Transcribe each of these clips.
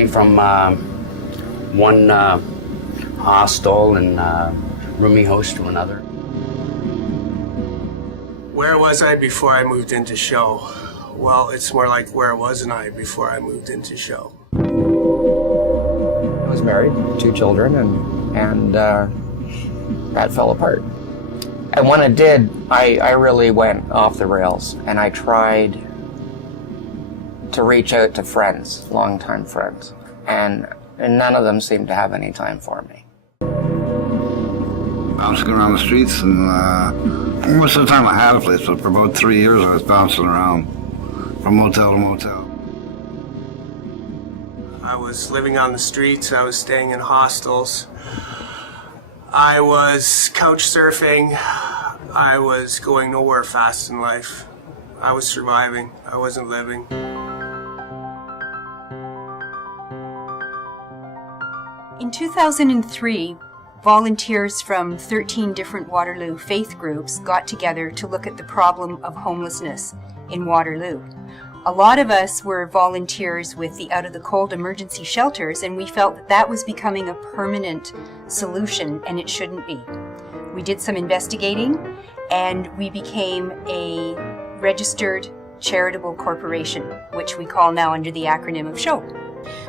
going from one hostel and rooming house to another. Where was I before I moved into show? Well, it's more like where wasn't I before I moved into show? I was married, 2 children, and that fell apart. And when it did, I really went off the rails, and I tried to reach out to friends, longtime friends, and none of them seemed to have any time for me. Bouncing around the streets, and most of the time I had a place, but for about 3 years I was bouncing around from motel to motel. I was living on the streets, I was staying in hostels, I was couch surfing, I was going nowhere fast in life. I was surviving, I wasn't living. In 2003, volunteers from 13 different Waterloo faith groups got together to look at the problem of homelessness in Waterloo. A lot of us were volunteers with the Out of the Cold emergency shelters, and we felt that that was becoming a permanent solution, and it shouldn't be. We did some investigating, and we became a registered charitable corporation, which we call now under the acronym of SHOW.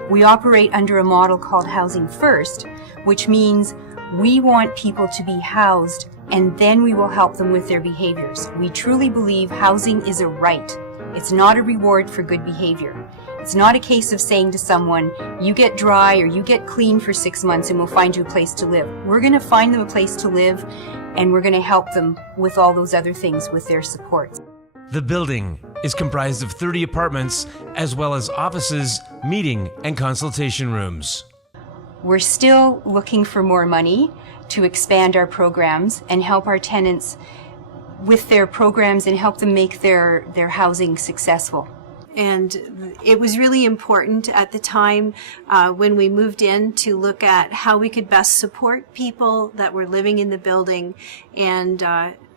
We operate under a model called Housing First, which means we want people to be housed, and then we will help them with their behaviors. We truly believe housing is a right. It's not a reward for good behavior. It's not a case of saying to someone, you get dry or you get clean for 6 months and we'll find you a place to live. We're going to find them a place to live, and we're going to help them with all those other things with their supports. The building is comprised of 30 apartments as well as offices, meeting and consultation rooms. We're still looking for more money to expand our programs and help our tenants with their programs and help them make their housing successful. And it was really important at the time when we moved in to look at how we could best support people that were living in the building. And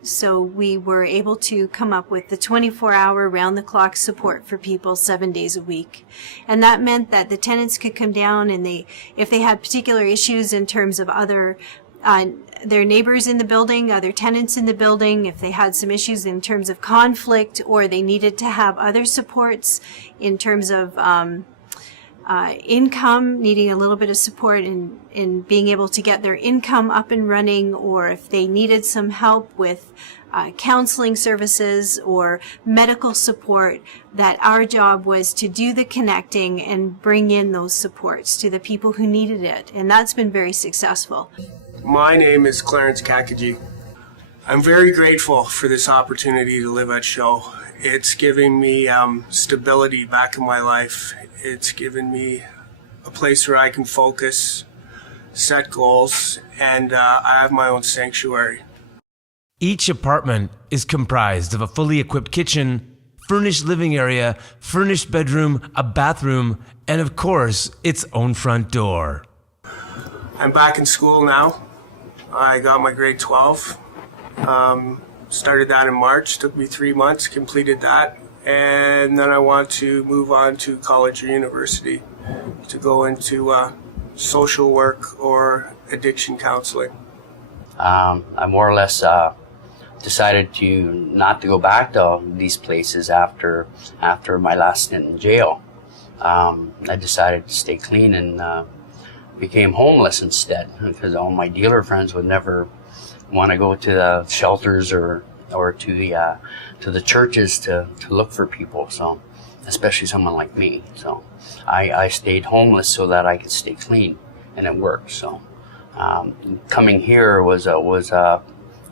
so we were able to come up with the 24-hour round-the-clock support for people 7 days a week. And that meant that the tenants could come down, and if they had particular issues in terms of other their neighbors in the building, other tenants in the building, if they had some issues in terms of conflict, or they needed to have other supports in terms of income, needing a little bit of support in being able to get their income up and running, or if they needed some help with counseling services or medical support, that our job was to do the connecting and bring in those supports to the people who needed it. And that's been very successful. My name is Clarence Kakagi. I'm very grateful for this opportunity to live at Show. It's given me stability back in my life. It's given me a place where I can focus, set goals, and I have my own sanctuary. Each apartment is comprised of a fully equipped kitchen, furnished living area, furnished bedroom, a bathroom, and of course, its own front door. I'm back in school now. I got my grade 12. Started that in March, took me 3 months, completed that. And then I want to move on to college or university to go into social work or addiction counseling. I more or less decided not to go back to these places after my last stint in jail. I decided to stay clean and became homeless instead, because all my dealer friends would never want to go to the shelters or to the churches to look for people. So, especially someone like me. So, I stayed homeless so that I could stay clean, and it worked. So, coming here was a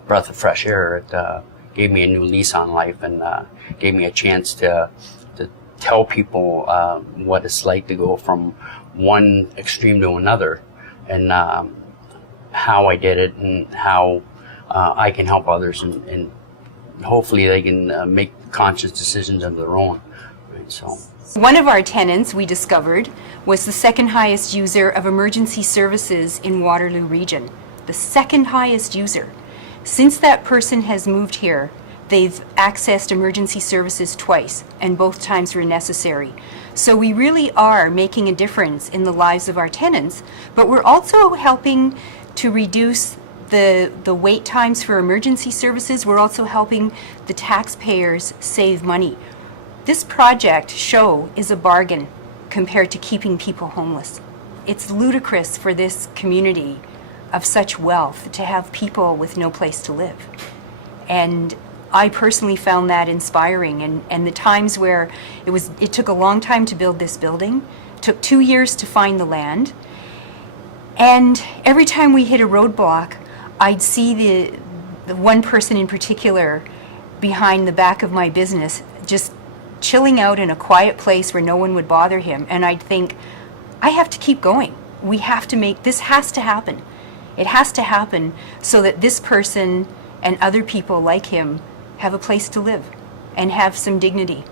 breath of fresh air. It gave me a new lease on life and gave me a chance to tell people what it's like to go from one extreme to another, and how I did it, and how I can help others, and hopefully they can make conscious decisions of their own. Right, so. One of our tenants, we discovered, was the second highest user of emergency services in Waterloo region. The second highest user. Since that person has moved here, they've accessed emergency services twice, and both times were necessary. So we really are making a difference in the lives of our tenants, but we're also helping to reduce the wait times for emergency services. We're also helping the taxpayers save money. This project show is a bargain compared to keeping people homeless. It's ludicrous for this community of such wealth to have people with no place to live. And I personally found that inspiring, and the times where it took a long time to build this building, took 2 years to find the land, and every time we hit a roadblock, I'd see the one person in particular behind the back of my business just chilling out in a quiet place where no one would bother him, and I'd think, I have to keep going. We have to make, this has to happen. It has to happen so that this person and other people like him have a place to live and have some dignity.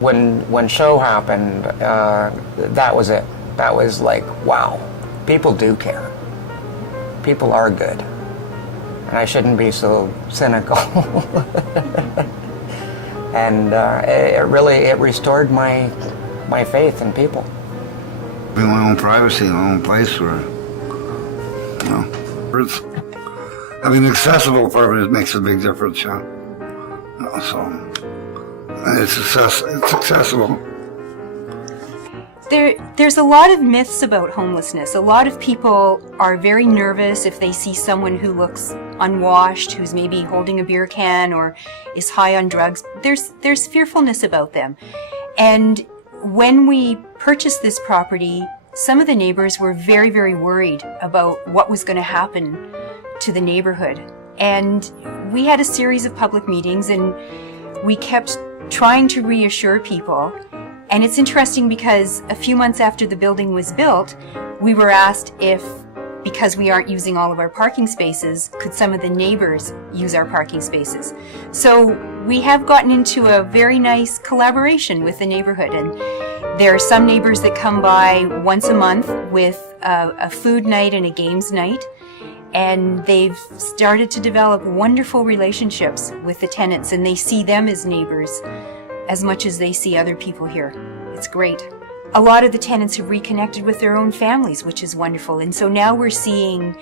When show happened, that was it. That was like, wow, people do care. People are good. And I shouldn't be so cynical. And it restored my faith in people. Having my own privacy, my own place where, having an accessible apartment makes a big difference, yeah. So it's accessible. There's a lot of myths about homelessness. A lot of people are very nervous if they see someone who looks unwashed, who's maybe holding a beer can or is high on drugs. There's fearfulness about them. And when we purchased this property, some of the neighbors were very, very worried about what was going to happen to the neighborhood. And we had a series of public meetings, and we kept trying to reassure people. And it's interesting because a few months after the building was built, we were asked if, because we aren't using all of our parking spaces, could some of the neighbors use our parking spaces? So we have gotten into a very nice collaboration with the neighborhood, and there are some neighbors that come by once a month with a food night and a games night, and they've started to develop wonderful relationships with the tenants, and they see them as neighbors as much as they see other people here. It's great. A lot of the tenants have reconnected with their own families, which is wonderful. And so now we're seeing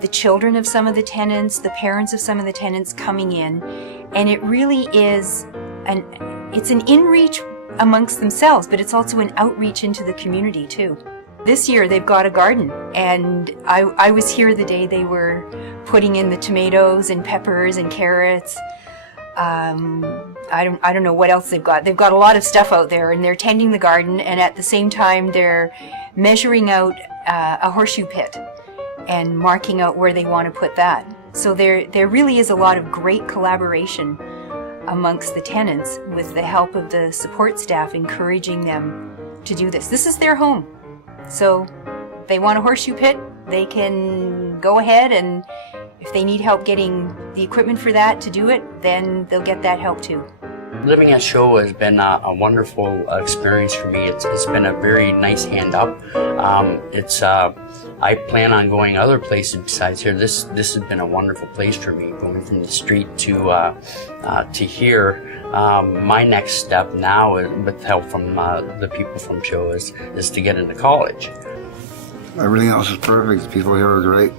the children of some of the tenants, the parents of some of the tenants coming in, and it really is it's an in-reach amongst themselves, but it's also an outreach into the community too. This year they've got a garden, and I was here the day they were putting in the tomatoes and peppers and carrots. I don't know what else they've got. They've got a lot of stuff out there, and they're tending the garden, and at the same time they're measuring out a horseshoe pit and marking out where they want to put that. So there really is a lot of great collaboration amongst the tenants with the help of the support staff, encouraging them to do this. This is their home. So they want a horseshoe pit, they can go ahead, and if they need help getting the equipment for that to do it, then they'll get that help too. Living at Show has been a wonderful experience for me. It's been a very nice hand up. I plan on going other places besides here. This has been a wonderful place for me, going from the street to here. My next step now, with help from the people from Show, is to get into college. Everything else is perfect. People here are great.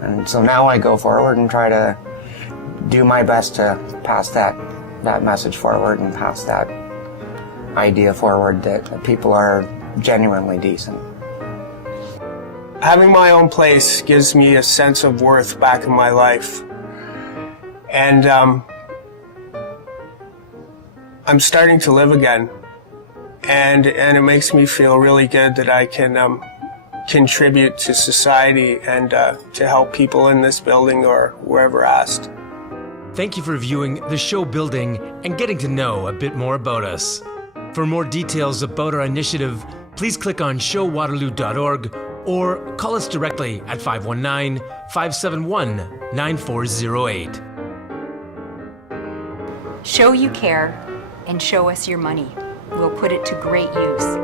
And so now I go forward and try to do my best to pass that message forward and pass that idea forward that people are genuinely decent. Having my own place gives me a sense of worth back in my life. And I'm starting to live again. And it makes me feel really good that I can contribute to society and to help people in this building or wherever asked. Thank you for viewing the Show building and getting to know a bit more about us. For more details about our initiative, please click on showwaterloo.org or call us directly at 519-571-9408. Show you care and show us your money. We'll put it to great use.